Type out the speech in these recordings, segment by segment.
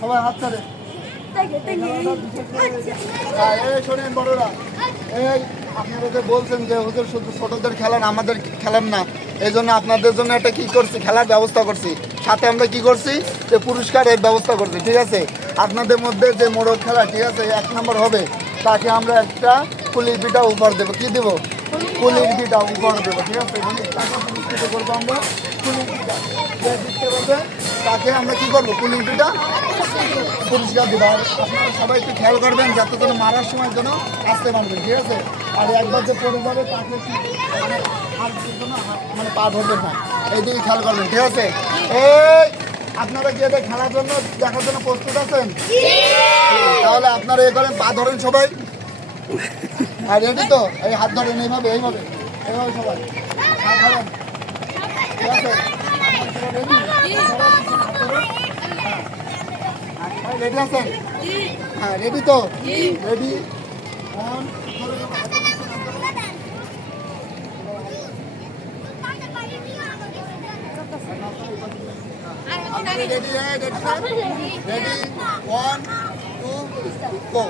সবাই হাত ছাড়ে। শোনেন বড়রা, এই আপনারা যে বলছেন যে হুজুর শুধু ছোটদের খেলান, আমাদের খেলান না, এই জন্য আপনাদের জন্য একটা কি করছি, খেলার ব্যবস্থা করছি। সাথে আমরা কি করছি, যে পুরস্কারের ব্যবস্থা করছি। ঠিক আছে, আপনাদের মধ্যে যে মোড়ক খেলা, ঠিক আছে, 1 নম্বর হবে, তাকে আমরা একটা পুলিশ বিটা উপহার দেবো। কি দেবো? পুলিশ বিটা উপহার দেবো। ঠিক আছে, তাকে পুরস্কৃত করবো আমরা পুলিশ বিটা। যে জিততে পারবে তাকে আমরা কি করবো, পুলিশ বিটা পুরস্কার দেবো। আর আপনারা সবাই একটু খেয়াল করবেন যাতে করে মারার সময় যেন আসতে পারবেন। ঠিক আছে, আর একবার যে পড়ে যাবে তাকে মানে পা ধরবেন না, এইদিকে খেয়াল করবেন। ঠিক আছে, এই আপনারা কি এটা খেলার জন্য দেখার জন্য প্রস্তুত আছেন? তাহলে আপনারা এ করেন, পা ধরেন সবাই। আর রেডি তো? এই হাত ধরেন, এইভাবে এইভাবে এইভাবে সবাই হাত ধরেন। ঠিক আছে, রেডি আছেন? হ্যাঁ, রেডি তো? Ready, on. রেডি, রেডি, 1 2 গো।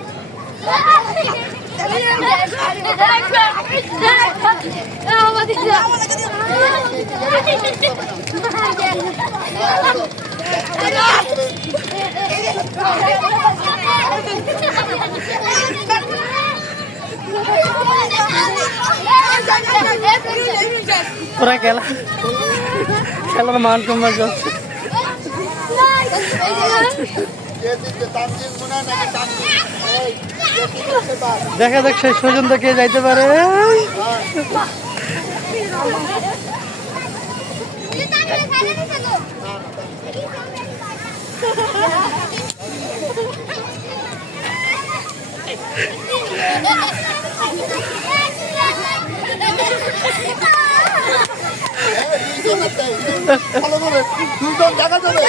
পুরা খেলার মান কমে যাচ্ছে। দেখা যাক শেষ পর্যন্ত কে যাইতে পারে। দেখা যাবে।